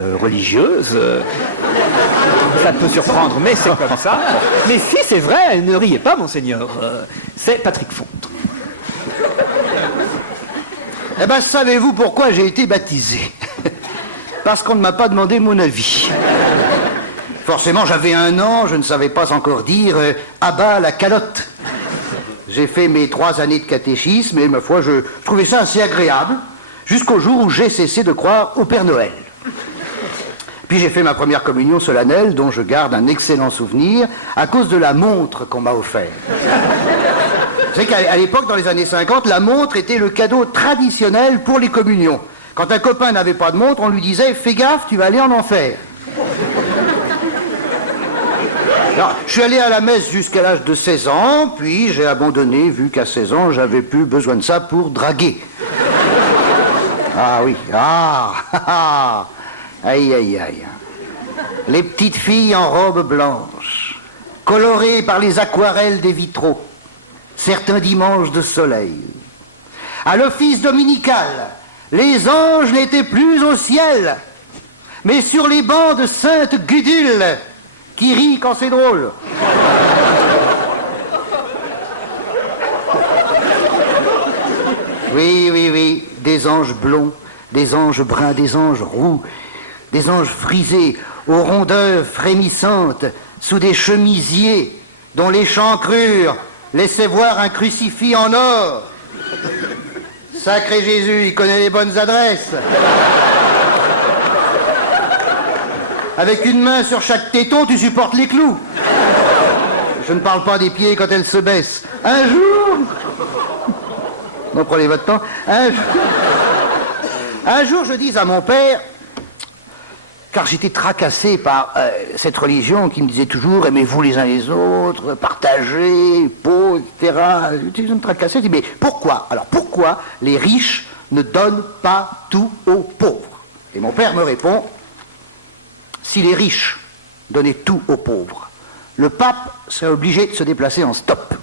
religieuse. Ça peut surprendre, mais c'est comme ça. Mais si, c'est vrai, ne riez pas, monseigneur. C'est Patrick Fontre. Eh ben, savez-vous pourquoi j'ai été baptisé? Parce qu'on ne m'a pas demandé mon avis. Forcément, j'avais 1 an, je ne savais pas encore dire « à bas la calotte ». J'ai fait mes 3 années de catéchisme et, ma foi, je trouvais ça assez agréable, jusqu'au jour où j'ai cessé de croire au Père Noël. Puis j'ai fait ma première communion solennelle, dont je garde un excellent souvenir, à cause de la montre qu'on m'a offerte. Vous savez qu'à l'époque, dans les années 50, la montre était le cadeau traditionnel pour les communions. Quand un copain n'avait pas de montre, on lui disait « fais gaffe, tu vas aller en enfer ». Alors, je suis allé à la messe jusqu'à l'âge de 16 ans, puis j'ai abandonné, vu qu'à 16 ans, j'avais plus besoin de ça pour draguer. Ah oui, aïe, aïe, aïe. Les petites filles en robe blanche, colorées par les aquarelles des vitraux, certains dimanches de soleil. À l'office dominical, les anges n'étaient plus au ciel, mais sur les bancs de Sainte Gudule, qui rit quand c'est drôle. Oui, des anges blonds, des anges bruns, des anges roux, des anges frisés, aux rondeurs frémissantes, sous des chemisiers dont l'échancrure laissait voir un crucifix en or. Sacré Jésus, il connaît les bonnes adresses. Avec une main sur chaque téton, tu supportes les clous. Je ne parle pas des pieds quand elles se baissent. Un jour... Non, prenez votre temps. Un jour, je dis à mon père, car j'étais tracassé par cette religion qui me disait toujours « aimez-vous les uns les autres, partagez, pauvres, etc. » Je me tracassais, je dis « mais pourquoi? Alors pourquoi les riches ne donnent pas tout aux pauvres ?» Et mon père me répond « si les riches donnaient tout aux pauvres, le pape serait obligé de se déplacer en stop. »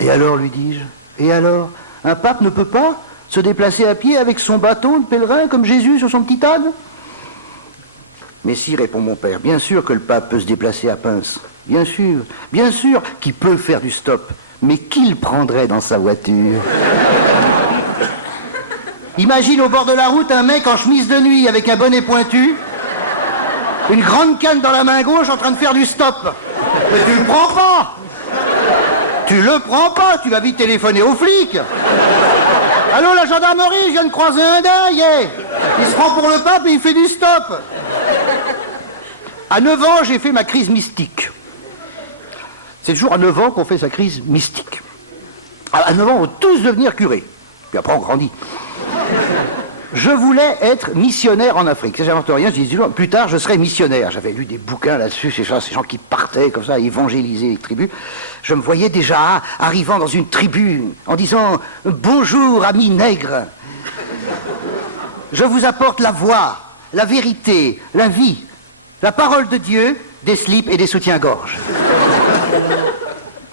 Et alors, lui dis-je, et alors, un pape ne peut pas se déplacer à pied avec son bâton de pèlerin comme Jésus sur son petit âne? Mais si, répond mon père, bien sûr que le pape peut se déplacer à pince. Bien sûr qu'il peut faire du stop. Mais qui le prendrait dans sa voiture? Imagine au bord de la route un mec en chemise de nuit avec un bonnet pointu, une grande canne dans la main gauche en train de faire du stop. Mais tu le prends pas! Tu le prends pas, tu vas vite téléphoner aux flics. Allô, la gendarmerie, je viens de croiser un dingue. Il se prend pour le pape et il fait du stop. À 9 ans, j'ai fait ma crise mystique. C'est toujours à 9 ans qu'on fait sa crise mystique. À 9 ans, on veut tous devenir curés. Puis après, on grandit. Je voulais être missionnaire en Afrique. Ça, j'invente rien, je dis toujours, plus tard, je serai missionnaire. J'avais lu des bouquins là-dessus, ces gens qui partaient comme ça, à évangéliser les tribus. Je me voyais déjà arrivant dans une tribu en disant « Bonjour, amis nègres. Je vous apporte la voix, la vérité, la vie, la parole de Dieu, des slips et des soutiens-gorge. »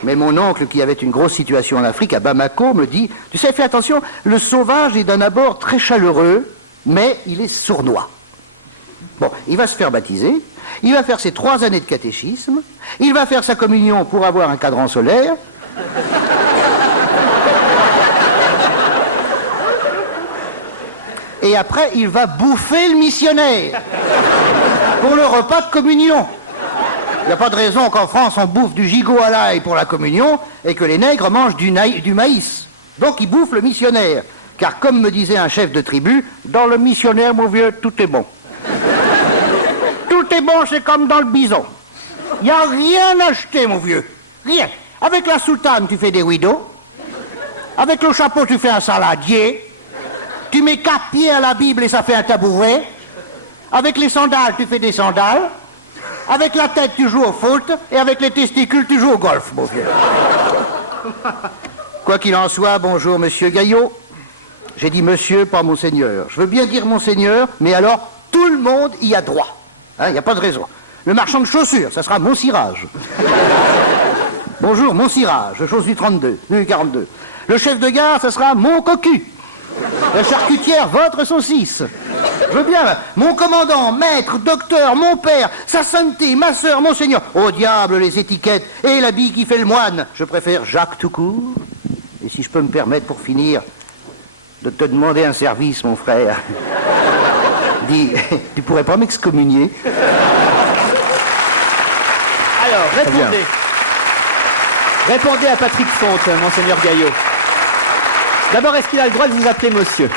Mais mon oncle, qui avait une grosse situation en Afrique, à Bamako, me dit « Tu sais, fais attention, le sauvage est d'un abord très chaleureux, mais il est sournois. » Bon, il va se faire baptiser, il va faire ses 3 années de catéchisme, il va faire sa communion pour avoir un cadran solaire. Et après, il va bouffer le missionnaire pour le repas de communion. Il n'y a pas de raison qu'en France, on bouffe du gigot à l'ail pour la communion et que les nègres mangent du maïs. Donc, ils bouffent le missionnaire. Car, comme me disait un chef de tribu, dans le missionnaire, mon vieux, tout est bon. Tout est bon, c'est comme dans le bison. Il n'y a rien à acheter, mon vieux. Rien. Avec la soutane, tu fais des rideaux. Avec le chapeau, tu fais un saladier. Tu mets 4 pieds à la Bible et ça fait un tabouret. Avec les sandales, tu fais des sandales. Avec la tête, tu joues au foot, et avec les testicules, tu joues au golf, mon vieux. Quoi qu'il en soit, bonjour, monsieur Gaillot. J'ai dit monsieur, pas monseigneur. Je veux bien dire monseigneur, mais alors, tout le monde y a droit. Il n'y a pas de raison. Le marchand de chaussures, ça sera Montcirage. Bonjour, Montcirage, chausse du 32, du 42. Le chef de gare, ça sera Montcocu. La charcutière, votre saucisse. Je veux bien, mon commandant, maître, docteur, mon père, sa sainteté, ma sœur, monseigneur. Au diable les étiquettes et l'habit qui fait le moine. Je préfère Jacques tout court. Et si je peux me permettre pour finir de te demander un service, mon frère. Dis, tu pourrais pas m'excommunier? Alors, répondez. Répondez à Patrick Fonte, monseigneur Gaillot. D'abord, est-ce qu'il a le droit de vous appeler monsieur?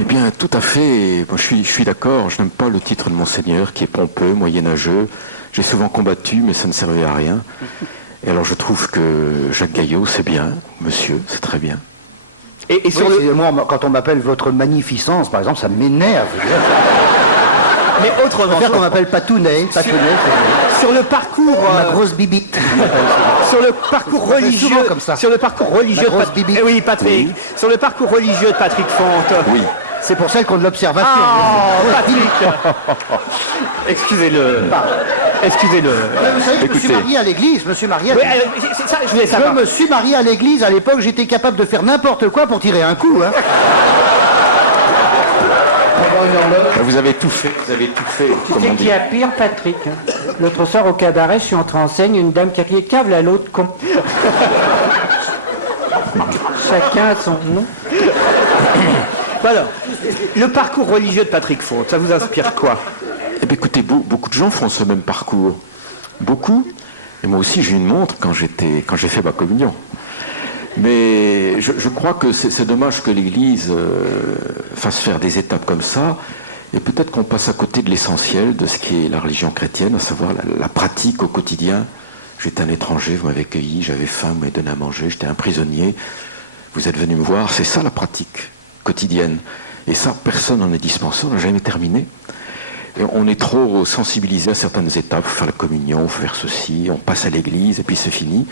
Eh bien, tout à fait. Moi, je suis d'accord. Je n'aime pas le titre de monseigneur qui est pompeux, moyenâgeux. J'ai souvent combattu, mais ça ne servait à rien. Et alors, je trouve que Jacques Gaillot, c'est bien. Monsieur, c'est très bien. Et sur moi, quand on m'appelle votre magnificence, par exemple, ça m'énerve. Mais autrement, Faire qu'on m'appelle Patounet. Sur le parcours, Ma grosse bibite. sur le parcours religieux, souvent comme ça. sur le parcours religieux, La grosse bibite. Oui, Patrick. Sur le parcours religieux de Patrick Fonte. Oui. C'est pour celle qu'on de l'observation. Oh, Patrick. Excusez-le. Excusez-le. Vous savez, je me suis Écoutez. marié à l'église, je me suis marié à Oui, l'église. c'est ça, je voulais Je savoir. me suis marié à l'église, à l'époque, j'étais capable de faire n'importe quoi pour tirer un coup. Hein. Vous avez tout fait, comme on C'est dit. qui a pire, Patrick. Hein. L'autre soir, au cabaret, je suis entré en scène, une dame qui a crié cave à l'autre con. Chacun a son nom. Alors, le parcours religieux de Patrick Fonte, ça vous inspire quoi? Eh bien, écoutez, beaucoup de gens font ce même parcours. Beaucoup. Et moi aussi, j'ai eu une montre quand j'ai fait ma communion. Mais je crois que c'est dommage que l'Église fasse faire des étapes comme ça. Et peut-être qu'on passe à côté de l'essentiel de ce qui est la religion chrétienne, à savoir la pratique au quotidien. J'étais un étranger, vous m'avez accueilli, j'avais faim, vous m'avez donné à manger, j'étais un prisonnier. Vous êtes venu me voir, c'est ça la pratique quotidienne. Et ça, personne n'en est dispensé, on n'a jamais terminé. Et on est trop sensibilisé à certaines étapes, il faut faire la communion, il faut faire ceci, on passe à l'église et puis c'est fini.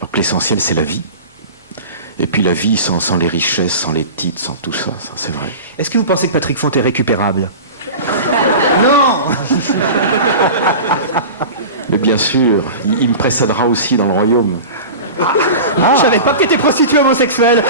Alors que l'essentiel, c'est la vie. Et puis la vie sans les richesses, sans les titres, sans tout ça, ça c'est vrai. Est-ce que vous pensez que Patrick Fonte est récupérable? Non. Mais bien sûr, il me précédera aussi dans le royaume. Je savais pas qu'il était prostitué homosexuel.